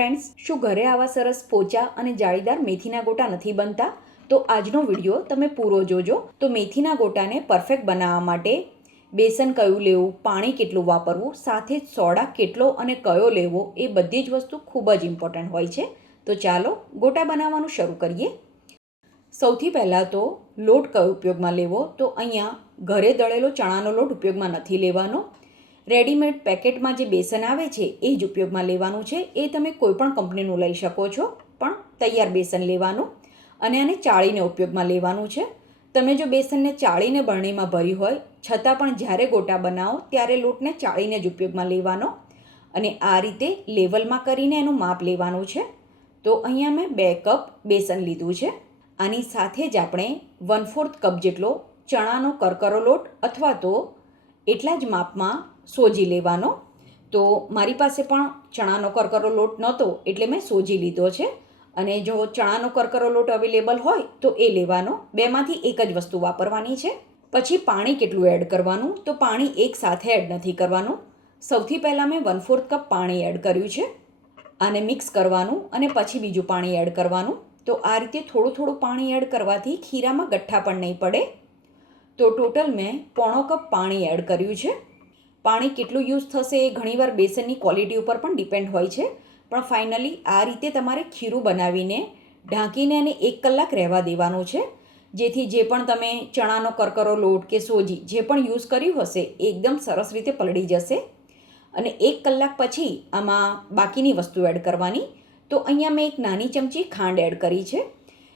Friends, શું ઘરે આવા સરસ પોચા અને જાળીદાર મેથીના ગોટા નથી બનતા? તો આજનો વિડીયો તમે પૂરો જોજો. તો મેથીના ગોટાને પરફેક્ટ બનાવવા માટે બેસન કયું લેવું, પાણી કેટલું વાપરવું, સાથે જ સોડા કેટલો અને કયો લેવો, એ બધી જ વસ્તુ ખૂબ જ ઇમ્પોર્ટન્ટ હોય છે. તો ચાલો ગોટા બનાવવાનું શરૂ કરીએ. સૌથી પહેલાં તો લોટ કયો ઉપયોગમાં લેવો? તો અહીંયા ઘરે દળેલો ચણાનો લોટ ઉપયોગમાં નથી લેવાનો. રેડીમેડ પેકેટમાં જે બેસન આવે છે એ જ ઉપયોગમાં લેવાનું છે. એ તમે કોઈપણ કંપનીનું લઈ શકો છો, પણ તૈયાર બેસન લેવાનું અને આને ચાળીને ઉપયોગમાં લેવાનું છે. તમે જો બેસનને ચાળીને બરણીમાં ભરી હોય છતાં પણ જ્યારે ગોટા બનાવો ત્યારે લોટને ચાળીને જ ઉપયોગમાં લેવાનો અને આ રીતે લેવલમાં કરીને એનું માપ લેવાનું છે. તો અહીંયા મેં 2 કપ બેસન લીધું છે. આની સાથે જ આપણે 1/4 કપ જેટલો ચણાનો કરકરો લોટ અથવા તો એટલા જ માપમાં સોજી લેવાનો. તો મારી પાસે પણ ચણાનો કરકરો લોટ નહોતો એટલે મેં સોજી લીધો છે. અને જો ચણાનો કરકરો લોટ અવેલેબલ હોય તો એ લેવાનો. બેમાંથી એક જ વસ્તુ વાપરવાની છે. પછી પાણી કેટલું એડ કરવાનું? તો પાણી એક સાથે એડ નથી કરવાનું. સૌથી પહેલાં મેં 1/4 કપ પાણી એડ કર્યું છે. આને મિક્સ કરવાનું અને પછી બીજું પાણી એડ કરવાનું. તો આ રીતે થોડું થોડું પાણી એડ કરવાથી ખીરામાં ગઠ્ઠા પણ નહીં પડે. તો ટોટલ મેં 1/4 કપ પાણી એડ કર્યું છે. પાણી કેટલું યુઝ થશે એ ઘણીવાર બેસનની ક્વોલિટી ઉપર પણ ડિપેન્ડ હોય છે, પણ ફાઇનલી આ રીતે તમારે ખીરું બનાવીને ઢાંકીને એને 1 કલાક રહેવા દેવાનું છે, જેથી જે પણ તમે ચણાનો કરકરો લોટ કે સોજી જે પણ યુઝ કર્યું હશે એ એકદમ સરસ રીતે પલળી જશે. અને 1 કલાક પછી આમાં બાકીની વસ્તુ એડ કરવાની. તો અહીંયા મેં એક નાની ચમચી ખાંડ એડ કરી છે.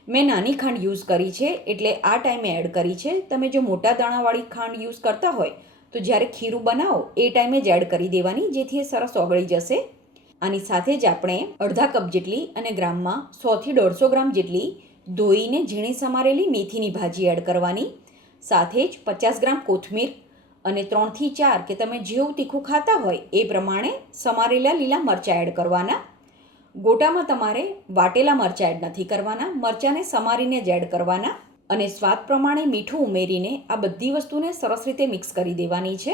મેં નાની ખાંડ યુઝ કરી છે એટલે આ ટાઈમે એડ કરી છે. તમે જો મોટા દાણાવાળી ખાંડ યુઝ કરતા હોય તો જ્યારે ખીરું બનાવો એ ટાઈમે જ એડ કરી દેવાની, જેથી એ સરસ ઓગળી જશે. આની સાથે જ આપણે અડધા કપ જેટલી અને ગ્રામમાં 100 થી 150 ગ્રામ જેટલી ધોઈને ઝીણી સમારેલી મેથીની ભાજી એડ કરવાની. સાથે જ 50 ગ્રામ કોથમીર અને 3 થી 4 કે તમે જેવું તીખું ખાતા હોય એ પ્રમાણે સમારેલા લીલા મરચાં એડ કરવાના. ગોટામાં તમારે વાટેલા મરચાં એડ નથી કરવાના, મરચાંને સમારીને જ એડ કરવાના. અને સ્વાદ પ્રમાણે મીઠું ઉમેરીને આ બધી વસ્તુને સરસ રીતે મિક્સ કરી દેવાની છે.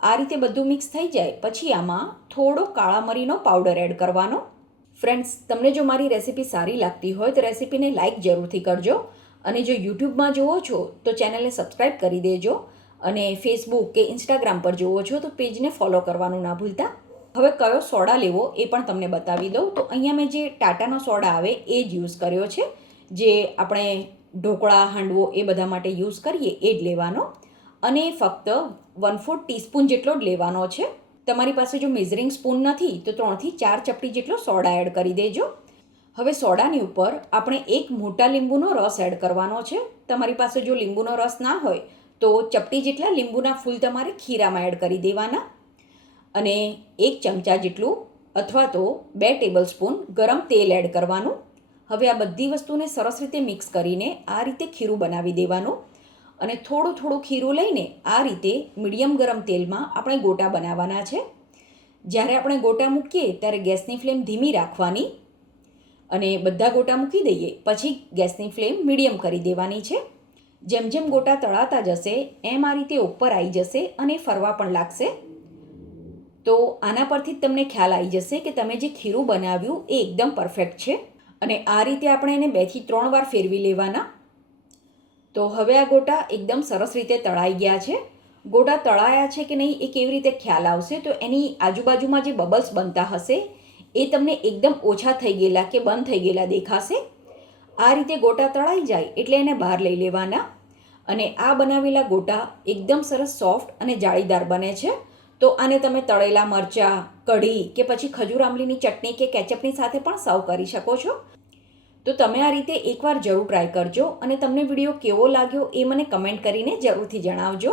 આ રીતે બધું મિક્સ થઈ જાય પછી આમાં થોડો કાળા મરીનો પાવડર એડ કરવાનો. ફ્રેન્ડ્સ, તમને જો મારી રેસીપી સારી લાગતી હોય તો રેસીપીને લાઇક જરૂરથી કરજો. અને જો યુટ્યુબમાં જુઓ છો તો ચેનલને સબસ્ક્રાઈબ કરી દેજો. અને ફેસબુક કે ઇન્સ્ટાગ્રામ પર જુઓ છો તો પેજને ફોલો કરવાનું ના ભૂલતા. હવે કયો સોડા લેવો એ પણ તમને બતાવી દઉં. તો અહીંયા મેં જે ટાટાનો સોડા આવે એ જ યુઝ કર્યો છે, જે આપણે ઢોકળા, હાંડવો એ બધા માટે યુઝ કરીએ એ જ લેવાનો. અને ફક્ત 1/4 ટીસ્પૂન જેટલો જ લેવાનો છે. તમારી પાસે જો મેઝરિંગ સ્પૂન નથી તો 3 થી 4 ચપટી જેટલો સોડા એડ કરી દેજો. હવે સોડાની ઉપર આપણે 1 મોટા લીંબુનો રસ એડ કરવાનો છે. તમારી પાસે જો લીંબુનો રસ ના હોય તો ચપટી જેટલા લીંબુના ફૂલ તમારે ખીરામાં એડ કરી દેવાના. અને 1 ચમચા જેટલું અથવા તો 2 ટેબલ સ્પૂન ગરમ તેલ એડ કરવાનું. હવે આ બધી વસ્તુને સરસ રીતે મિક્સ કરીને આ રીતે ખીરું બનાવી દેવાનું. અને થોડું થોડું ખીરું લઈને આ રીતે મીડિયમ ગરમ તેલમાં આપણે ગોટા બનાવવાના છે. જ્યારે આપણે ગોટા મૂકીએ ત્યારે ગેસની ફ્લેમ ધીમી રાખવાની અને બધા ગોટા મૂકી દઈએ પછી ગેસની ફ્લેમ મીડિયમ કરી દેવાની છે. જેમ જેમ ગોટા તળાતા જશે એમ આ રીતે ઉપર આવી જશે અને ફરવા પણ લાગશે. તો આના પરથી જ તમને ખ્યાલ આવી જશે કે તમે જે ખીરું બનાવ્યું એ એકદમ પરફેક્ટ છે. અને આ રીતે આપણે એને 2 થી 3 વાર ફેરવી લેવાના. તો હવે આ ગોટા એકદમ સરસ રીતે તળાઈ ગયા છે. ગોટા તળાયા છે કે નહીં એ કેવી રીતે ખ્યાલ આવશે? તો એની આજુબાજુમાં જે બબલ્સ બનતા હશે એ તમને એકદમ ઓછા થઈ ગયેલા કે બંધ થઈ ગયેલા દેખાશે. આ રીતે ગોટા તળાઈ જાય એટલે એને બહાર લઈ લેવાના. અને આ બનાવેલા ગોટા એકદમ સરસ સોફ્ટ અને જાળીદાર બને છે. તો આને તમે તળેલા મરચાં, કઢી કે પછી ખજૂર આંબલીની ચટણી કે કેચઅપની સાથે પણ સર્વ કરી શકો છો. તો તમે આ રીતે એકવાર જરૂર ટ્રાય કરજો અને તમને વિડીયો કેવો લાગ્યો એ મને કમેન્ટ કરીને જરૂરથી જણાવજો.